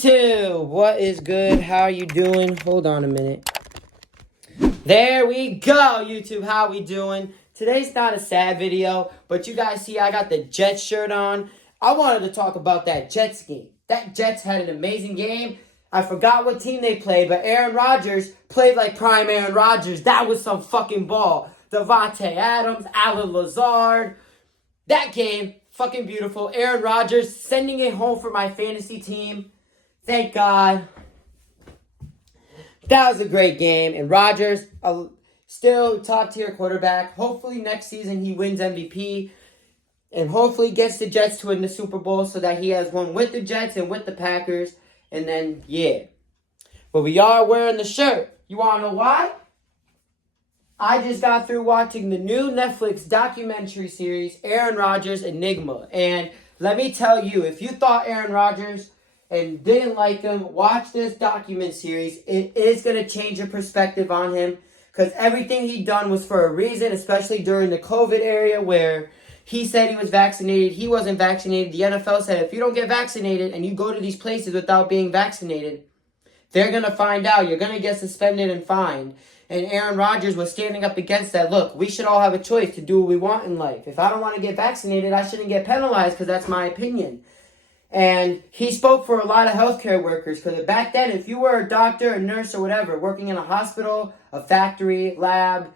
What is good? How are you doing? Hold on a minute. There we go, YouTube. How we doing? Today's not a sad video, but you guys see I got the Jets shirt on. I wanted to talk about that Jets game. That Jets had an amazing game. I forgot what team they played, but Aaron Rodgers played like prime Aaron Rodgers. That was some fucking ball. Devontae Adams, Alan Lazard. That game, fucking beautiful. Aaron Rodgers sending it home for my fantasy team. Thank God. That was a great game. And Rodgers, still top-tier quarterback. Hopefully next season he wins MVP. And hopefully gets the Jets to win the Super Bowl so that he has one with the Jets and with the Packers. And then, yeah. But we are wearing the shirt. You want to know why? I just got through watching the new Netflix documentary series, Aaron Rodgers, Enigma. And let me tell you, if you thought Aaron Rodgers and didn't like him, watch this document series. It is going to change your perspective on him. Because everything he done was for a reason, especially during the COVID era where he said he was vaccinated. He wasn't vaccinated. The NFL said if you don't get vaccinated and you go to these places without being vaccinated, they're going to find out. You're going to get suspended and fined. And Aaron Rodgers was standing up against that. Look, we should all have a choice to do what we want in life. If I don't want to get vaccinated, I shouldn't get penalized because that's my opinion. And he spoke for a lot of healthcare workers because back then, if you were a doctor, a nurse, or whatever, working in a hospital, a factory, lab,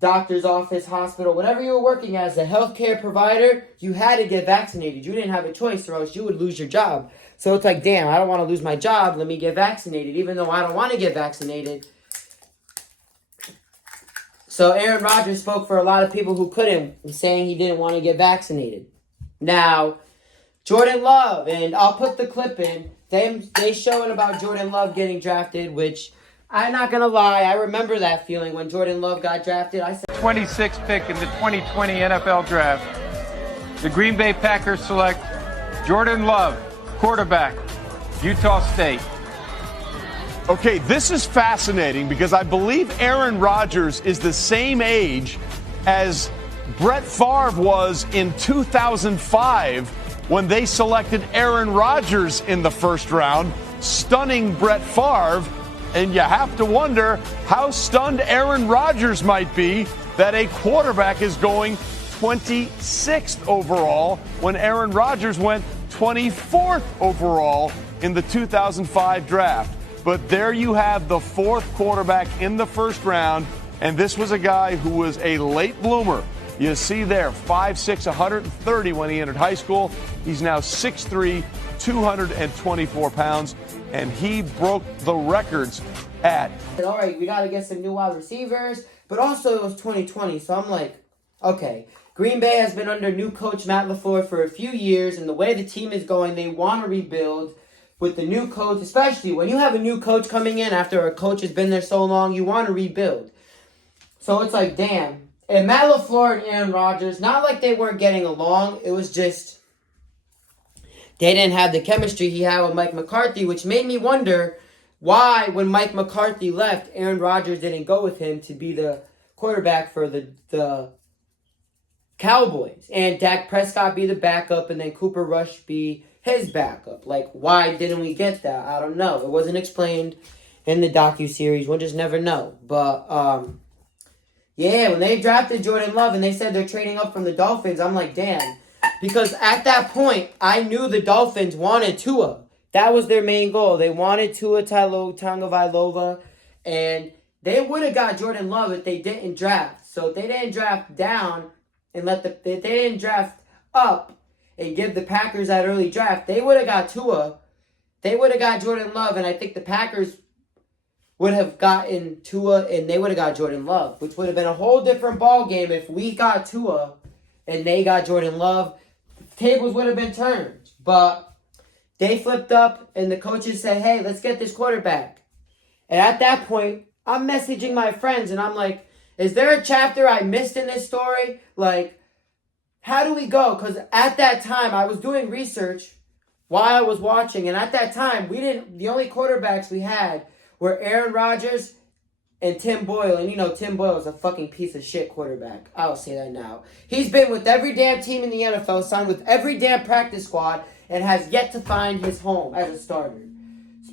doctor's office, hospital, whatever you were working as a healthcare provider, you had to get vaccinated. You didn't have a choice or else you would lose your job. So it's like, damn, I don't want to lose my job. Let me get vaccinated, even though I don't want to get vaccinated. So Aaron Rodgers spoke for a lot of people who couldn't, saying he didn't want to get vaccinated. Now, Jordan Love, and I'll put the clip in. They showing about Jordan Love getting drafted, which I'm not going to lie. I remember that feeling when Jordan Love got drafted. I said 26th pick in the 2020 NFL Draft. The Green Bay Packers select Jordan Love, quarterback, Utah State. Okay, this is fascinating because I believe Aaron Rodgers is the same age as Brett Favre was in 2005 when they selected Aaron Rodgers in the first round, stunning Brett Favre. And you have to wonder how stunned Aaron Rodgers might be that a quarterback is going 26th overall when Aaron Rodgers went 24th overall in the 2005 draft. But there you have the fourth quarterback in the first round, and this was a guy who was a late bloomer. You see there, 5'6", 130 when he entered high school. He's now 6'3", 224 pounds, and he broke the records at. All right, we got to get some new wide receivers, but also it was 2020, so I'm like, okay. Green Bay has been under new coach Matt LaFleur for a few years, and the way the team is going, they want to rebuild with the new coach, especially when you have a new coach coming in after a coach has been there so long, you want to rebuild. So it's like, damn. And Matt LaFleur and Aaron Rodgers, not like they weren't getting along. It was just they didn't have the chemistry he had with Mike McCarthy, which made me wonder why, when Mike McCarthy left, Aaron Rodgers didn't go with him to be the quarterback for the Cowboys. And Dak Prescott be the backup, and then Cooper Rush be his backup. Like, why didn't we get that? I don't know. It wasn't explained in the docuseries. We'll just never know. But, yeah, when they drafted Jordan Love and they said they're trading up from the Dolphins, I'm like, damn. Because at that point, I knew the Dolphins wanted Tua. That was their main goal. They wanted Tua Tagovailoa, and they would have got Jordan Love if they didn't draft. So if they didn't draft down and if they didn't draft up and give the Packers that early draft, they would have got Tua. They would have got Jordan Love, and I think the Packers would have gotten Tua, and they would have got Jordan Love, which would have been a whole different ball game if we got Tua and they got Jordan Love. The tables would have been turned. But they flipped up, and the coaches said, hey, let's get this quarterback. And at that point, I'm messaging my friends, and I'm like, is there a chapter I missed in this story? Like, how do we go? Because at that time, I was doing research while I was watching, and at that time, the only quarterbacks we had were Aaron Rodgers and Tim Boyle. And you know, Tim Boyle is a fucking piece of shit quarterback. I'll say that now. He's been with every damn team in the NFL, signed with every damn practice squad, and has yet to find his home as a starter.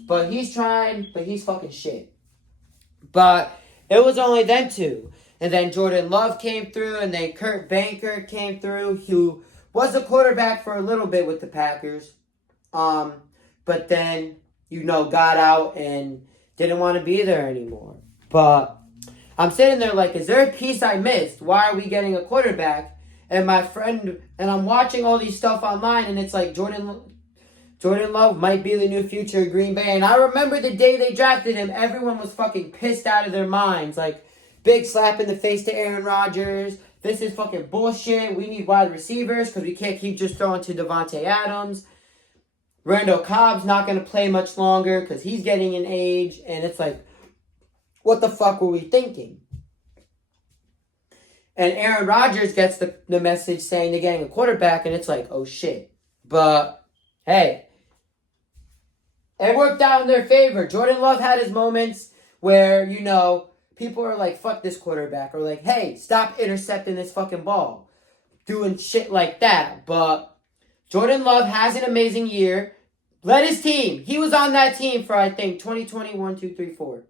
But he's trying, but he's fucking shit. But it was only them two. And then Jordan Love came through, and then Kurt Banker came through, who was a quarterback for a little bit with the Packers. But then, got out and didn't want to be there anymore. But I'm sitting there like, is there a piece I missed? Why are we getting a quarterback? And my friend, and I'm watching all these stuff online, and it's like Jordan Love might be the new future of Green Bay. And I remember the day they drafted him, everyone was fucking pissed out of their minds. Like, big slap in the face to Aaron Rodgers. This is fucking bullshit. We need wide receivers because we can't keep just throwing to Devontae Adams. Randall Cobb's not going to play much longer because he's getting in age. And it's like, what the fuck were we thinking? And Aaron Rodgers gets the message saying they're getting a quarterback, and it's like, oh shit. But, hey, it worked out in their favor. Jordan Love had his moments where, people are like, fuck this quarterback. Or like, hey, stop intercepting this fucking ball. Doing shit like that. But Jordan Love has an amazing year. Led his team. He was on that team for, I think, 2021, 2, 3, 4.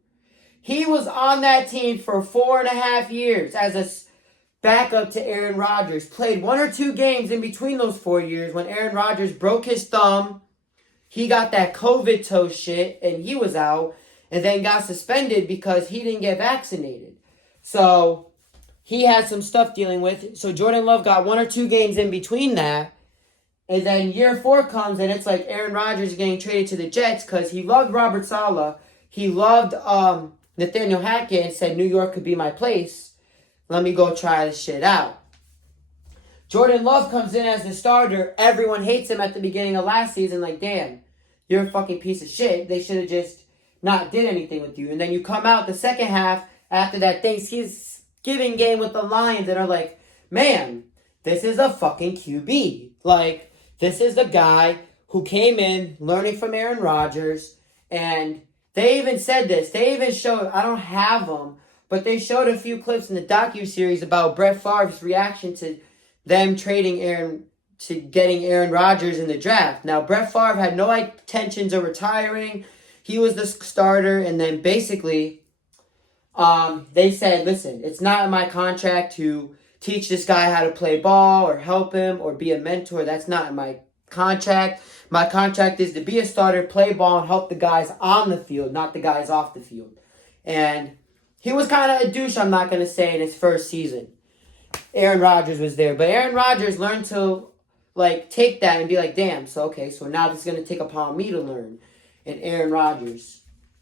He was on that team for 4.5 years as a backup to Aaron Rodgers. Played 1 or 2 games in between those 4 years when Aaron Rodgers broke his thumb. He got that COVID toe shit and he was out. And then got suspended because he didn't get vaccinated. So he had some stuff dealing with. So Jordan Love got 1 or 2 games in between that. And then year 4 comes and it's like Aaron Rodgers getting traded to the Jets because he loved Robert Saleh. He loved Nathaniel Hackett and said, New York could be my place. Let me go try this shit out. Jordan Love comes in as the starter. Everyone hates him at the beginning of last season. Like, damn, you're a fucking piece of shit. They should have just not did anything with you. And then you come out the second half after that Thanksgiving game with the Lions and are like, man, this is a fucking QB. Like, this is the guy who came in learning from Aaron Rodgers. And they even said this. They even showed, I don't have them, but they showed a few clips in the docuseries about Brett Favre's reaction to them getting Aaron Rodgers in the draft. Now, Brett Favre had no intentions of retiring. He was the starter, and then basically, they said, listen, it's not in my contract to teach this guy how to play ball or help him or be a mentor. That's not in my contract. My contract is to be a starter, play ball, and help the guys on the field, not the guys off the field. And he was kind of a douche, I'm not going to say, in his first season. Aaron Rodgers was there. But Aaron Rodgers learned to, take that and be like, damn, so now this is going to take upon me to learn. And Aaron Rodgers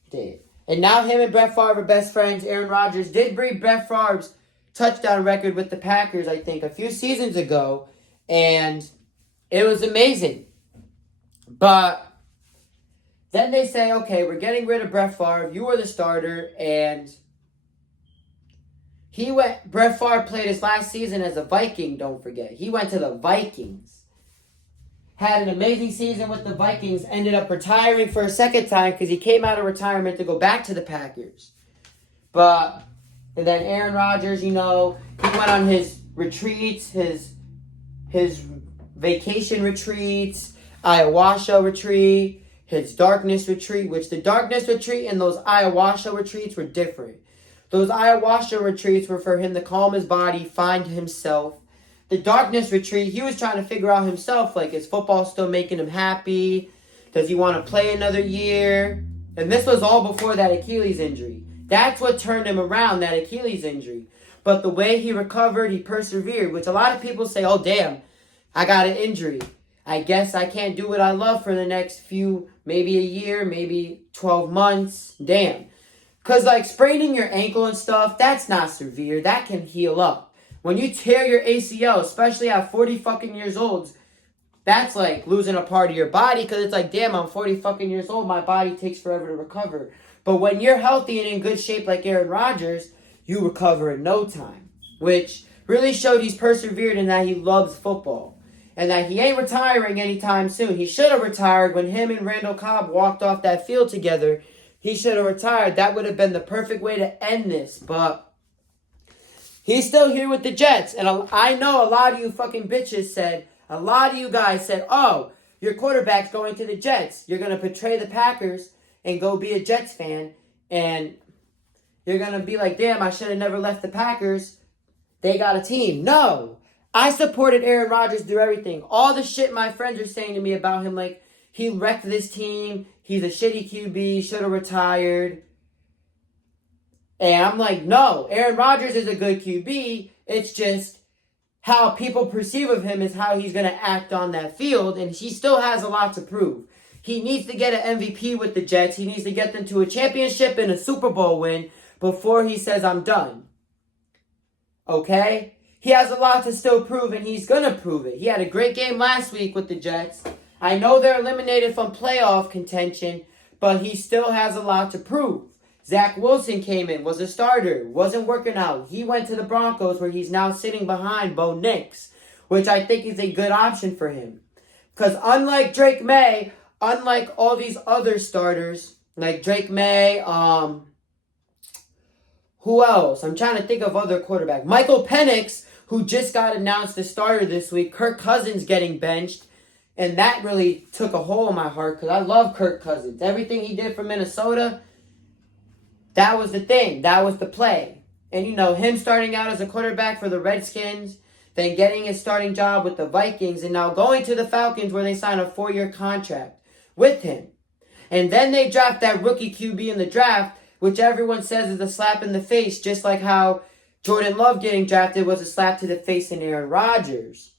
did. And now him and Brett Favre are best friends. Aaron Rodgers did break Brett Favre's touchdown record with the Packers, I think, a few seasons ago. And it was amazing. But then they say, okay, we're getting rid of Brett Favre. You were the starter. And Brett Favre played his last season as a Viking, don't forget. He went to the Vikings. Had an amazing season with the Vikings, ended up retiring for a second time because he came out of retirement to go back to the Packers. And then Aaron Rodgers, he went on his retreats, his vacation retreats, ayahuasca retreat, his darkness retreat, which the darkness retreat and those ayahuasca retreats were different. Those ayahuasca retreats were for him to calm his body, find himself. The darkness retreat, he was trying to figure out himself, like, is football still making him happy? Does he want to play another year? And this was all before that Achilles injury. That's what turned him around, that Achilles injury. But the way he recovered, he persevered, which a lot of people say, oh, damn, I got an injury. I guess I can't do what I love for the next maybe a year, maybe 12 months. Damn. Because, spraining your ankle and stuff, that's not severe. That can heal up. When you tear your ACL, especially at 40 fucking years old, that's like losing a part of your body because it's like, damn, I'm 40 fucking years old. My body takes forever to recover. But when you're healthy and in good shape like Aaron Rodgers, you recover in no time, which really showed he's persevered and that he loves football and that he ain't retiring anytime soon. He should have retired when him and Randall Cobb walked off that field together. He should have retired. That would have been the perfect way to end this, but he's still here with the Jets. And I know a lot of you fucking bitches a lot of you guys said, oh, your quarterback's going to the Jets. You're going to betray the Packers and go be a Jets fan. And you're going to be like, damn, I should have never left the Packers. They got a team. No. I supported Aaron Rodgers through everything. All the shit my friends are saying to me about him, like, he wrecked this team. He's a shitty QB. Should have retired. And I'm like, no. Aaron Rodgers is a good QB. It's just how people perceive of him is how he's going to act on that field. And he still has a lot to prove. He needs to get an MVP with the Jets. He needs to get them to a championship and a Super Bowl win before he says, I'm done. Okay? He has a lot to still prove, and he's going to prove it. He had a great game last week with the Jets. I know they're eliminated from playoff contention, but he still has a lot to prove. Zach Wilson came in, was a starter, wasn't working out. He went to the Broncos, where he's now sitting behind Bo Nix, which I think is a good option for him. Because unlike Drake May, unlike all these other starters, like Drake May, who else? I'm trying to think of other quarterbacks. Michael Penix, who just got announced as starter this week. Kirk Cousins getting benched. And that really took a hole in my heart because I love Kirk Cousins. Everything he did for Minnesota, that was the thing. That was the play. And, you know, him starting out as a quarterback for the Redskins, then getting his starting job with the Vikings, and now going to the Falcons where they sign a 4-year contract with him. And then they draft that rookie QB in the draft, which everyone says is a slap in the face, just like how Jordan Love getting drafted was a slap to the face in Aaron Rodgers.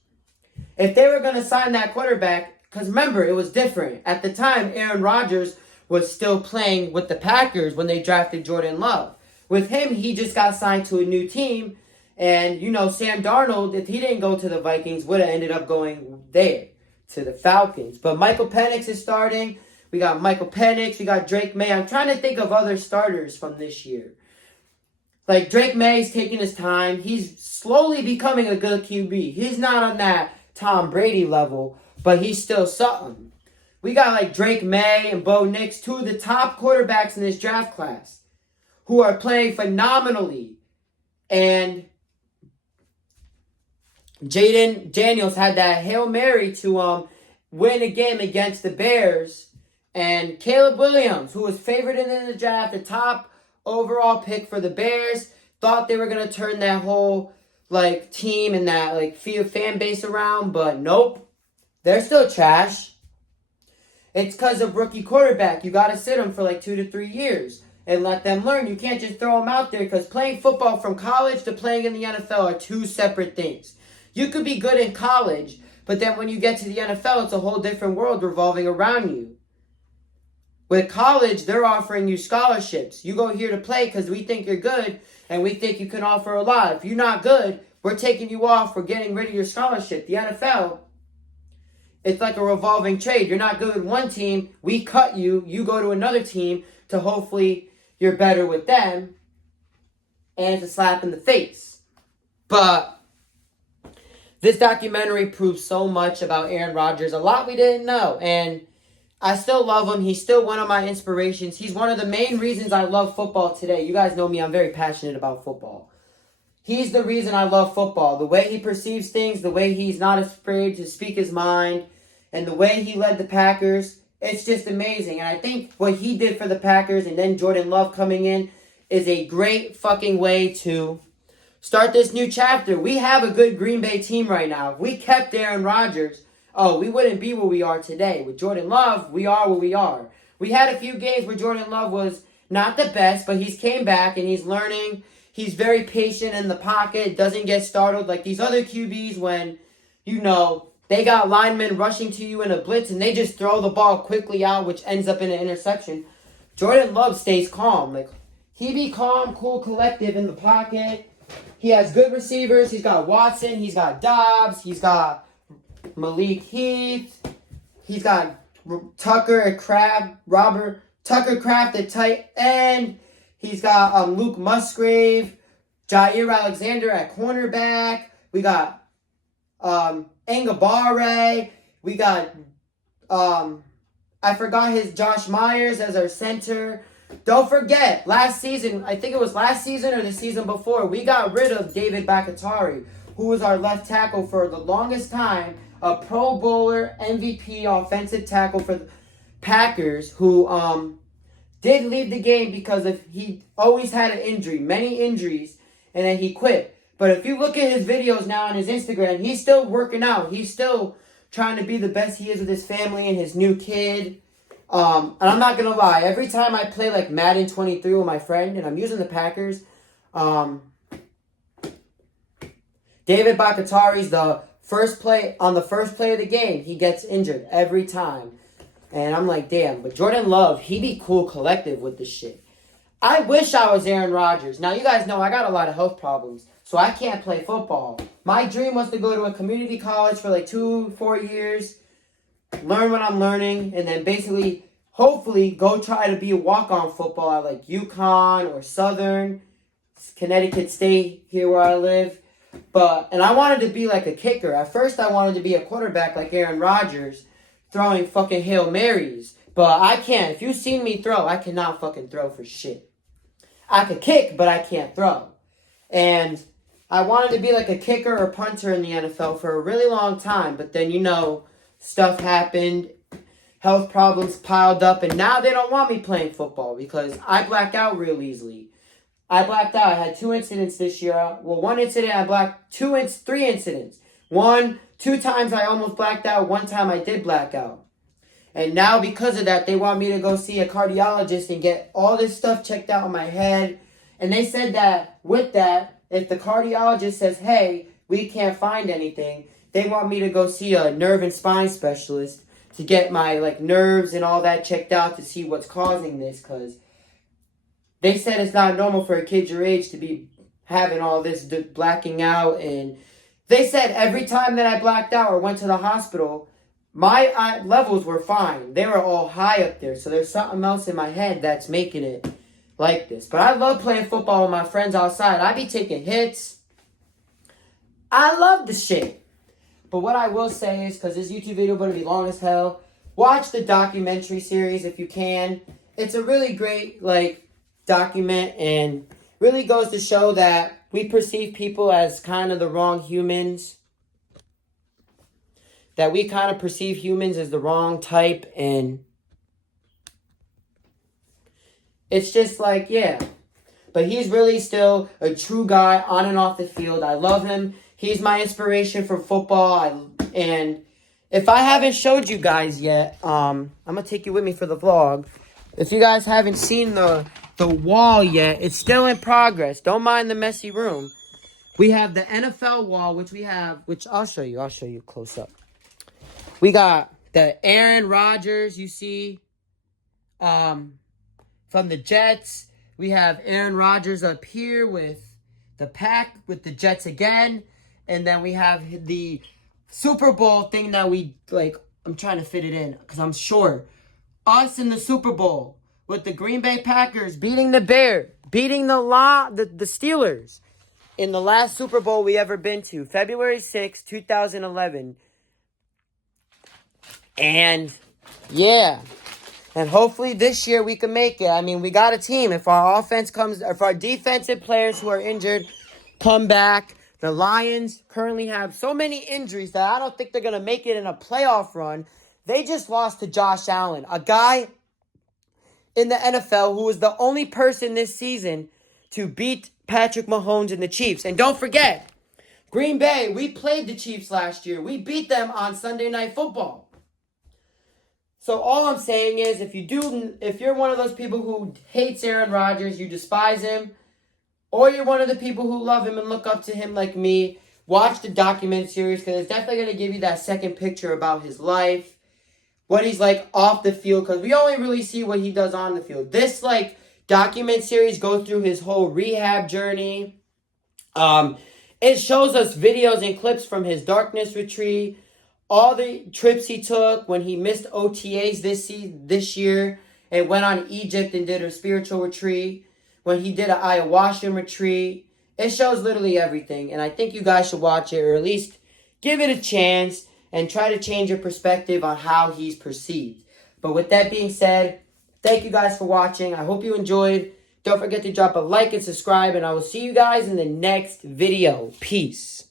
If they were going to sign that quarterback, because remember, it was different. At the time, Aaron Rodgers was still playing with the Packers when they drafted Jordan Love. With him, he just got signed to a new team. And, you know, Sam Darnold, if he didn't go to the Vikings, would have ended up going there to the Falcons. But Michael Penix is starting. We got Michael Penix. We got Drake May. I'm trying to think of other starters from this year. Like, Drake May's taking his time. He's slowly becoming a good QB. He's not on that Tom Brady level, but he's still something. We got, like, Drake May and Bo Nix, two of the top quarterbacks in this draft class, who are playing phenomenally. And Jaden Daniels had that Hail Mary to win a game against the Bears. And Caleb Williams, who was favored in the draft, the top overall pick for the Bears, thought they were going to turn that whole like team and that like fan base around, but nope. They're still trash. It's because of rookie quarterback. You got to sit them for like 2 to 3 years and let them learn. You can't just throw them out there because playing football from college to playing in the NFL are two separate things. You could be good in college, but then when you get to the NFL, it's a whole different world revolving around you. With college, they're offering you scholarships. You go here to play because we think you're good and we think you can offer a lot. If you're not good, we're taking you off. We're getting rid of your scholarship. The NFL, it's like a revolving trade. You're not good with one team. We cut you. You go to another team to hopefully you're better with them. And it's a slap in the face. But this documentary proves so much about Aaron Rodgers. A lot we didn't know. And I still love him. He's still one of my inspirations. He's one of the main reasons I love football today. You guys know me. I'm very passionate about football. He's the reason I love football. The way he perceives things, the way he's not afraid to speak his mind, and the way he led the Packers, it's just amazing. And I think what he did for the Packers and then Jordan Love coming in is a great fucking way to start this new chapter. We have a good Green Bay team right now. If we kept Aaron Rodgers, we wouldn't be where we are today. With Jordan Love, we are where we are. We had a few games where Jordan Love was not the best, but he's came back and he's learning. He's very patient in the pocket, doesn't get startled like these other QBs when, you know, they got linemen rushing to you in a blitz and they just throw the ball quickly out, which ends up in an interception. Jordan Love stays calm. Like, he be calm, cool, collective in the pocket. He has good receivers. He's got Watson. He's got Dobbs. He's got Malik Heath. He's got Tucker Kraft at tight end. He's got Luke Musgrave, Jair Alexander at cornerback. We got Ngabare. We got I forgot his Josh Myers as our center. Don't forget, last season, I think it was last season or the season before, we got rid of David Bakatari, who was our left tackle for the longest time a Pro Bowler, MVP, offensive tackle for the Packers, who did leave the game because he always had an injury, many injuries, and then he quit. But if you look at his videos now on his Instagram, he's still working out. He's still trying to be the best he is with his family and his new kid. And I'm not going to lie. Every time I play like Madden 23 with my friend, and I'm using the Packers, David Bakatari's the first play of the game. He gets injured every time. And I'm like, damn. But Jordan Love, he be cool collective with this shit. I wish I was Aaron Rodgers. Now, you guys know I got a lot of health problems, so I can't play football. My dream was to go to a community college for like 2-4 years, learn what I'm learning, and then basically, hopefully, go try to be a walk-on football at like UConn or Southern, Connecticut State, here where I live. And I wanted to be like a kicker. At first, I wanted to be a quarterback like Aaron Rodgers, throwing fucking Hail Marys. But I can't. If you've seen me throw, I cannot fucking throw for shit. I could kick, but I can't throw. And I wanted to be like a kicker or punter in the NFL for a really long time. But then, stuff happened. Health problems piled up. And now they don't want me playing football because I black out real easily. I blacked out. I had 2 incidents this year. Well, 1 incident, I blacked 3 incidents. 2 times I almost blacked out. 1 time I did black out. And now because of that, they want me to go see a cardiologist and get all this stuff checked out in my head. And they said that with that, if the cardiologist says, hey, we can't find anything, they want me to go see a nerve and spine specialist to get my nerves and all that checked out to see what's causing this. Because they said it's not normal for a kid your age to be having all this blacking out. And they said every time that I blacked out or went to the hospital, my levels were fine. They were all high up there. So there's something else in my head that's making it like this. But I love playing football with my friends outside. I be taking hits. I love the shit. But what I will say is, because this YouTube video is going to be long as hell, watch the documentary series if you can. It's a really great, document, and really goes to show that we perceive people as kind of the wrong humans. That we kind of perceive humans as the wrong type, and it's just yeah. But he's really still a true guy on and off the field. I love him. He's my inspiration for football. And if I haven't showed you guys yet, I'm going to take you with me for the vlog. If you guys haven't seen the wall yet, it's still in progress. Don't mind the messy room. We have the NFL wall, which I'll show you close up. We got the Aaron Rodgers, you see, from the Jets. We have Aaron Rodgers up here with the Jets again. And then we have the Super Bowl thing that I'm trying to fit it in because I'm short. Us in the Super Bowl with the Green Bay Packers beating the Steelers in the last Super Bowl we ever been to, February 6, 2011. And yeah, and hopefully this year we can make it. I mean, we got a team. If our defensive players who are injured come back, the Lions currently have so many injuries that I don't think they're going to make it in a playoff run. They just lost to Josh Allen, a guy in the NFL who was the only person this season to beat Patrick Mahomes and the Chiefs. And don't forget, Green Bay, we played the Chiefs last year. We beat them on Sunday Night Football. So all I'm saying is, if you're one of those people who hates Aaron Rodgers, you despise him, or you're one of the people who love him and look up to him like me, watch the document series because it's definitely going to give you that second picture about his life, what he's like off the field, because we only really see what he does on the field. This document series goes through his whole rehab journey. It shows us videos and clips from his darkness retreat, all the trips he took when he missed OTAs this year and went on Egypt and did a spiritual retreat, when he did an ayahuasca retreat. It shows literally everything, and I think you guys should watch it, or at least give it a chance and try to change your perspective on how he's perceived. But with that being said, thank you guys for watching. I hope you enjoyed. Don't forget to drop a like and subscribe, and I will see you guys in the next video. Peace.